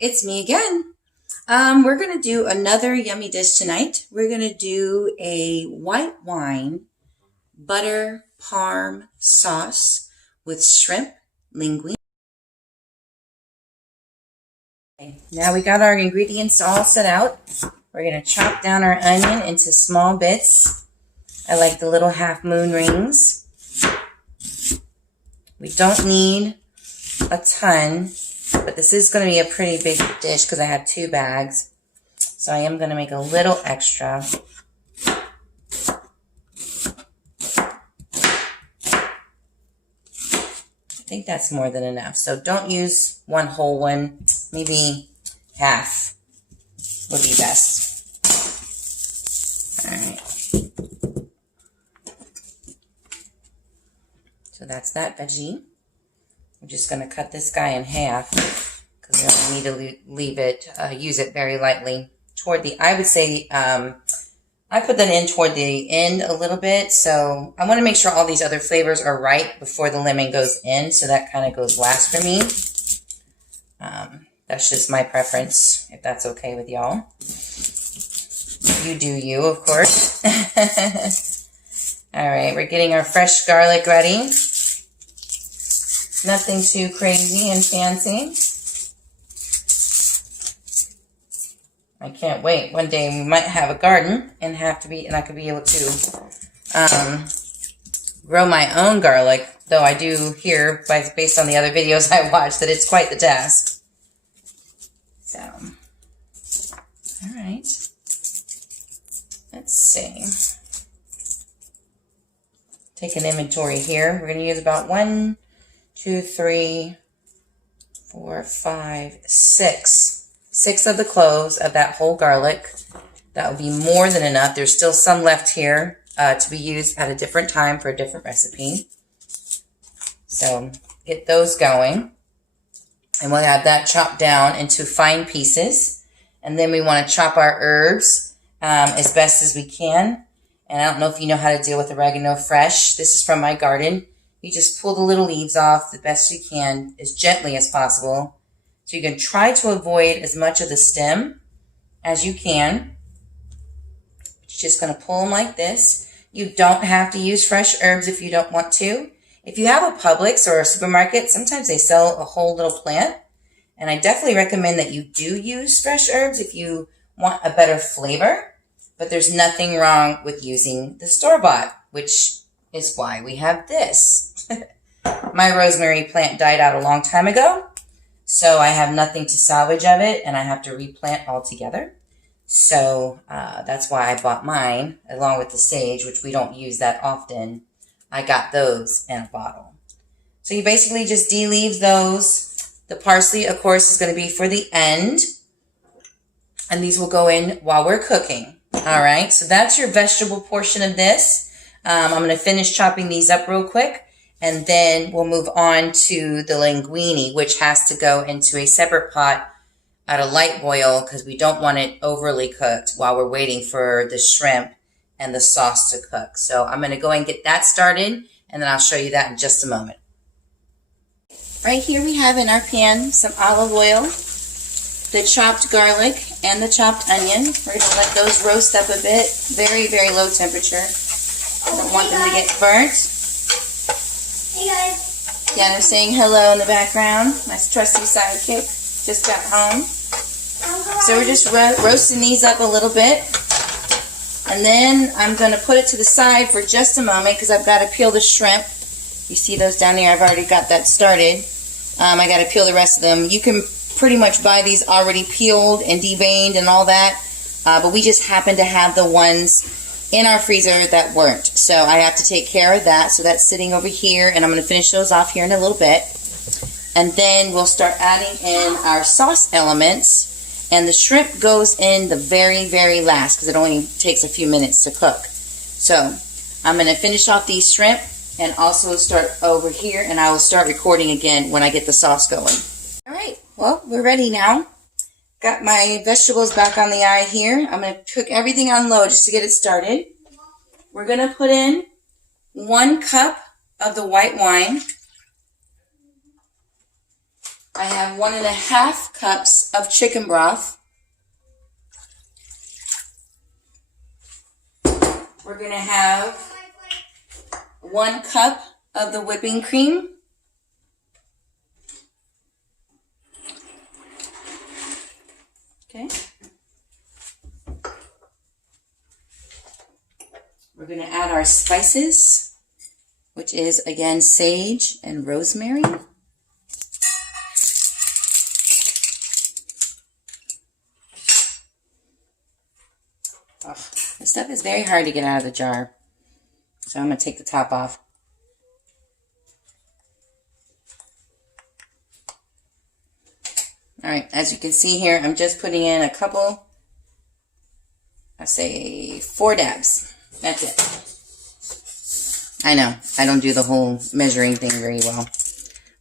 It's me again. We're going to do another yummy dish tonight. We're going to do a white wine butter parm sauce with shrimp linguine. Okay, now we got our ingredients all set out. We're going to chop down our onion into small bits. I like the little half moon rings. We don't need a ton, but this is going to be a pretty big dish because I have 2 bags. So I am going to make a little extra. I think that's more than enough. So don't use one whole one. Maybe half would be best. All right. So that's that veggie. I'm just going to cut this guy in half because we only need to leave it, use it very lightly. Toward the, I would say, I put that in toward the end a little bit. So I want to make sure all these other flavors are right before the lemon goes in. So that kind of goes last for me. That's just my preference, if that's okay with y'all. You do you, of course. All right, we're getting our fresh garlic ready. Nothing too crazy and fancy. I can't wait. One day we might have a garden and I could be able to grow my own garlic. Though I do hear, based on the other videos I watched, that it's quite the task. So, all right. Let's see. Take an inventory here. We're going to use about 1, 2, 3, 4, 5, 6. 6 of the cloves of that whole garlic. That would be more than enough. There's still some left here to be used at a different time for a different recipe. So get those going. And we'll have that chopped down into fine pieces. And then we want to chop our herbs as best as we can. And I don't know if you know how to deal with oregano fresh. This is from my garden. You just pull the little leaves off the best you can, as gently as possible. So you can try to avoid as much of the stem as you can. You're just going to pull them like this. You don't have to use fresh herbs if you don't want to. If you have a Publix or a supermarket, sometimes they sell a whole little plant. And I definitely recommend that you do use fresh herbs if you want a better flavor. But there's nothing wrong with using the store-bought, which is why we have this. My rosemary plant died out a long time ago, so I have nothing to salvage of it, and I have to replant altogether. So that's why I bought mine, along with the sage, which we don't use that often. I got those in a bottle. So you basically just de-leave those. The parsley, of course, is going to be for the end, and these will go in while we're cooking. All right, so that's your vegetable portion of this. I'm going to finish chopping these up real quick, and then we'll move on to the linguine, which has to go into a separate pot at a light boil because we don't want it overly cooked while we're waiting for the shrimp and the sauce to cook. So I'm going to go and get that started, and then I'll show you that in just a moment. Right here we have in our pan some olive oil, the chopped garlic, and the chopped onion. We're going to let those roast up a bit. Very, very low temperature. Don't want them to get burnt. Hey guys. Deanna's saying hello in the background. My trusty sidekick just got home. So we're just roasting these up a little bit. And then I'm going to put it to the side for just a moment because I've got to peel the shrimp. You see those down there? I've already got that started. I got to peel the rest of them. You can pretty much buy these already peeled and deveined and all that. But we just happen to have the ones in our freezer that weren't. So I have to take care of that. So that's sitting over here, and I'm going to finish those off here in a little bit. And then we'll start adding in our sauce elements. And the shrimp goes in the very, very last because it only takes a few minutes to cook. So I'm going to finish off these shrimp and also start over here, and I will start recording again when I get the sauce going. All right, well, we're ready now. Got my vegetables back on the eye here. I'm going to cook everything on low just to get it started. We're going to put in 1 cup of the white wine. I have 1.5 cups of chicken broth. We're going to have 1 cup of the whipping cream. Okay. We're going to add our spices, which is, again, sage and rosemary. Oh, this stuff is very hard to get out of the jar, so I'm going to take the top off. All right, as you can see here, I'm just putting in a couple, I say 4 dabs. That's it. I know, I don't do the whole measuring thing very well.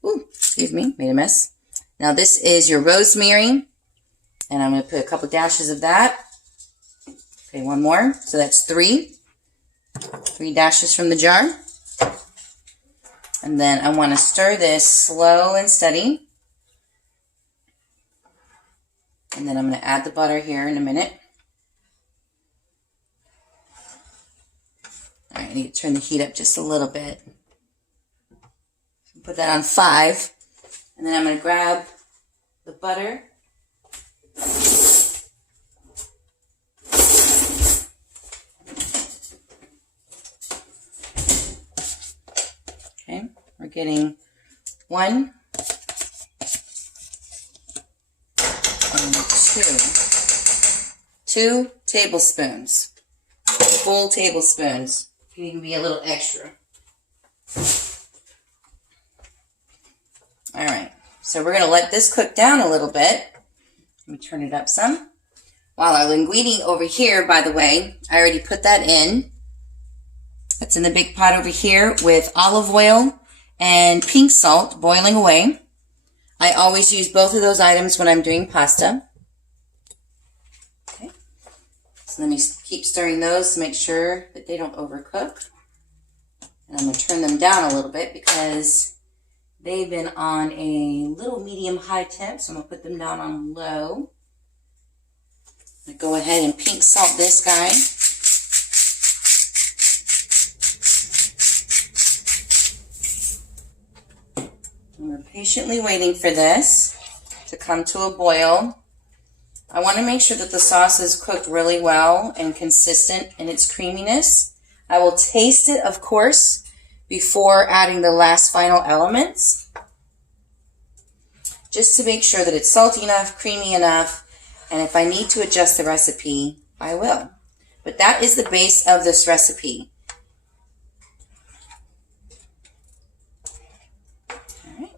Ooh, excuse me, made a mess. Now this is your rosemary, and I'm going to put a couple dashes of that. Okay, 1 more, so that's 3. 3 dashes from the jar. And then I want to stir this slow and steady. And then I'm going to add the butter here in a minute. All right, I need to turn the heat up just a little bit. Put that on 5. And then I'm going to grab the butter. Okay, we're getting 1 and 2 tablespoons, full tablespoons. It can even be a little extra. All right, so we're going to let this cook down a little bit. Let me turn it up some. While our linguine over here, by the way, I already put that in. That's in the big pot over here with olive oil and pink salt boiling away. I always use both of those items when I'm doing pasta. Okay, so let me keep stirring those to make sure that they don't overcook. And I'm going to turn them down a little bit because they've been on a little medium-high temp, so I'm going to put them down on low. I'm going to go ahead and pink salt this guy. And we're patiently waiting for this to come to a boil. I want to make sure that the sauce is cooked really well and consistent in its creaminess. I will taste it, of course, before adding the last final elements, just to make sure that it's salty enough, creamy enough, and if I need to adjust the recipe, I will. But that is the base of this recipe. All right.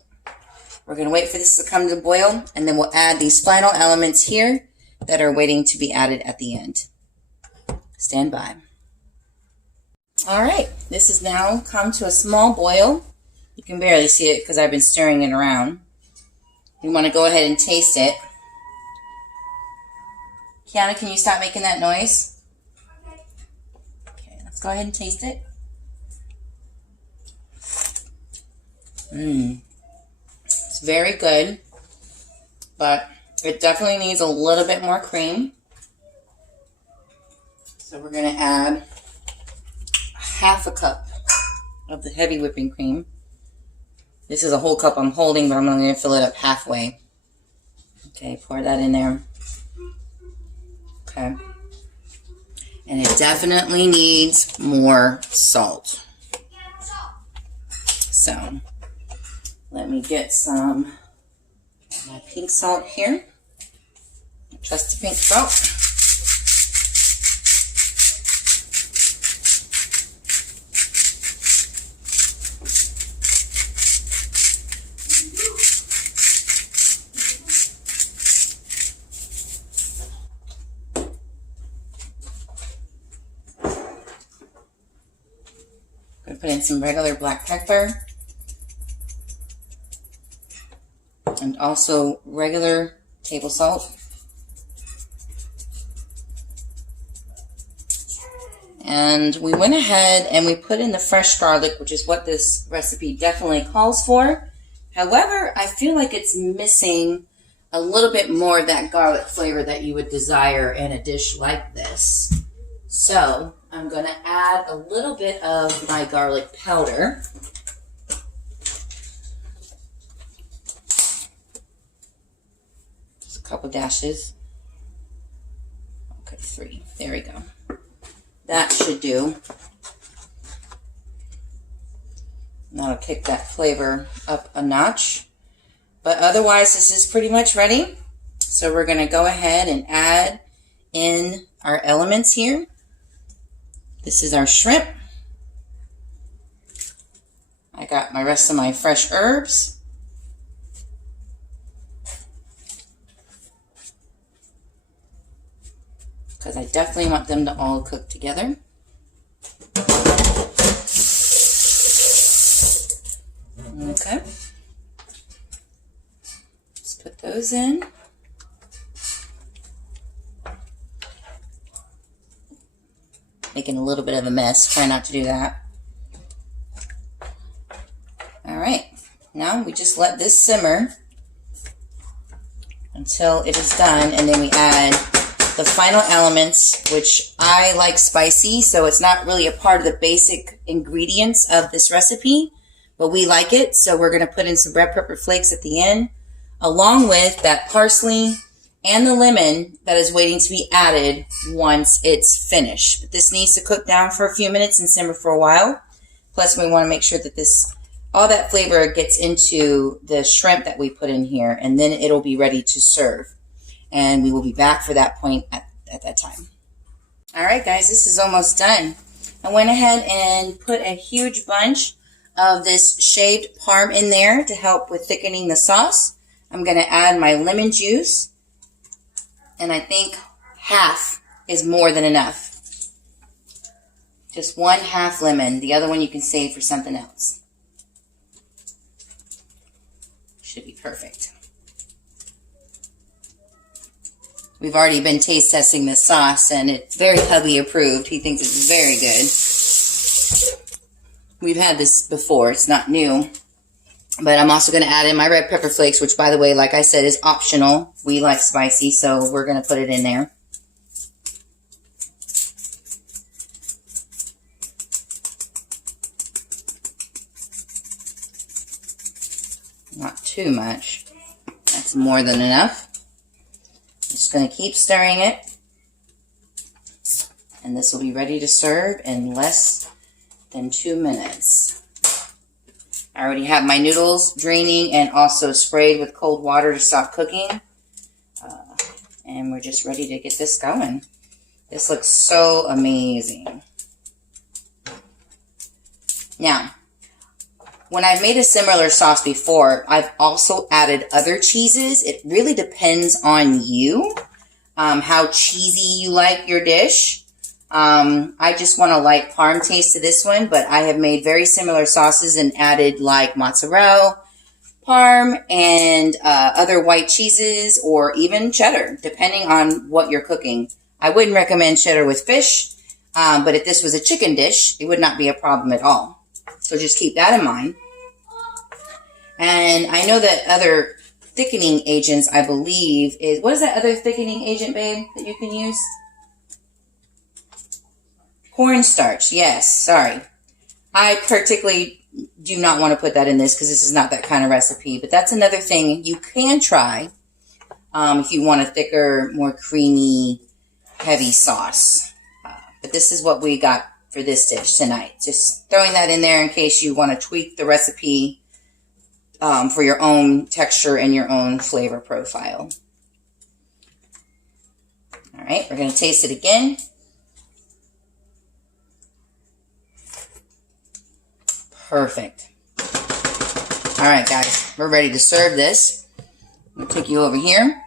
We're going to wait for this to come to boil, and then we'll add these final elements here that are waiting to be added at the end. Stand by. All right, this has now come to a small boil. You can barely see it because I've been stirring it around. You want to go ahead and taste it. Kiana, can you stop making that noise? Okay, let's go ahead and taste it. It's very good, but it definitely needs a little bit more cream. So we're going to add 1/2 cup of the heavy whipping cream. This is a whole cup I'm holding, but I'm only going to fill it up halfway. Okay, pour that in there. Okay. And it definitely needs more salt. So, let me get some of my pink salt here. Just the pink salt. Put in some regular black pepper and also regular table salt. And we went ahead and we put in the fresh garlic, which is what this recipe definitely calls for. However, flavor. I feel like it's missing a little bit more of that garlic flavor that you would desire in a dish like this. So I'm going to add a little bit of my garlic powder. Just a couple dashes. Okay, 3. There we go. That should do. That'll kick that flavor up a notch. But otherwise, this is pretty much ready. So we're going to go ahead and add in our elements here. This is our shrimp. I got my rest of my fresh herbs. Because I definitely want them to all cook together. Okay. Just put those in. Making a little bit of a mess. Try not to do that. All right. Now we just let this simmer until it is done, and then we add the final elements, which I like spicy, so it's not really a part of the basic ingredients of this recipe, but we like it, so we're going to put in some red pepper flakes at the end, along with that parsley and the lemon that is waiting to be added once it's finished. But this needs to cook down for a few minutes and simmer for a while. Plus, we want to make sure that all that flavor gets into the shrimp that we put in here, and then it'll be ready to serve. And we will be back for that point at that time. All right, guys, this is almost done. I went ahead and put a huge bunch of this shaved parm in there to help with thickening the sauce. I'm going to add my lemon juice, and I think half is more than enough. Just 1/2 lemon. The other one you can save for something else. Should be perfect. We've already been taste testing this sauce, and it's very hubby approved. He thinks it's very good. We've had this before. It's not new. But I'm also going to add in my red pepper flakes, which, by the way, like I said, is optional. We like spicy, so we're going to put it in there. Not too much. That's more than enough. Just going to keep stirring it, and this will be ready to serve in less than 2 minutes. I already have my noodles draining and also sprayed with cold water to stop cooking, and we're just ready to get this going. This looks so amazing. Now, when I've made a similar sauce before, I've also added other cheeses. It really depends on you, how cheesy you like your dish. I just want a light parm taste to this one, but I have made very similar sauces and added like mozzarella, parm, and other white cheeses, or even cheddar, depending on what you're cooking. I wouldn't recommend cheddar with fish, but if this was a chicken dish, it would not be a problem at all. So just keep that in mind. And I know that other thickening agents, I believe, is... What is that other thickening agent, babe, that you can use? Cornstarch. Yes, sorry. I particularly do not want to put that in this because this is not that kind of recipe. But that's another thing you can try if you want a thicker, more creamy, heavy sauce. But this is what we got for this dish tonight. Just throwing that in there in case you want to tweak the recipe for your own texture and your own flavor profile. All right, we're going to taste it again. Perfect. All right, guys, we're ready to serve this. I'm going to take you over here.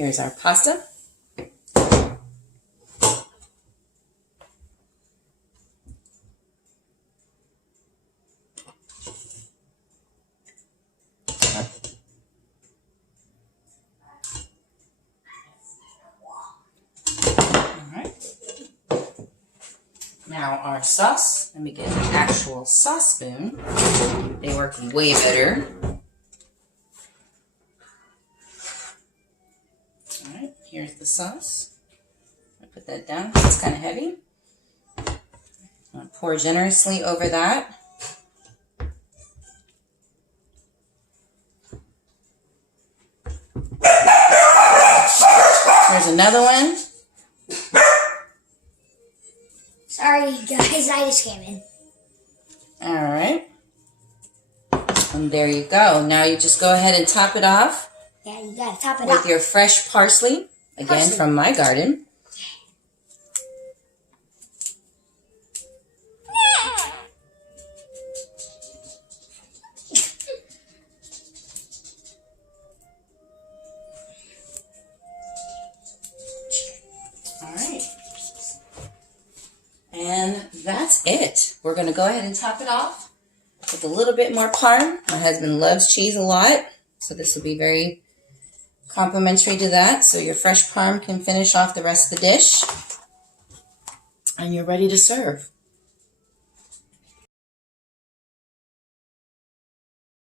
Here's our pasta. Now our sauce, let me get an actual sauce spoon. They work way better. All right, here's the sauce. I'll put that down, it's kind of heavy. I'll pour generously over that. There's another one. Sorry, guys, I just came in. All right. And there you go. Now you just go ahead and top it off. Yeah, you gotta top it with up. your fresh parsley, again from my garden. All right. And that's it. We're going to go ahead and top it off with a little bit more parm. My husband loves cheese a lot, so this will be very complimentary to that. So your fresh parm can finish off the rest of the dish. And you're ready to serve.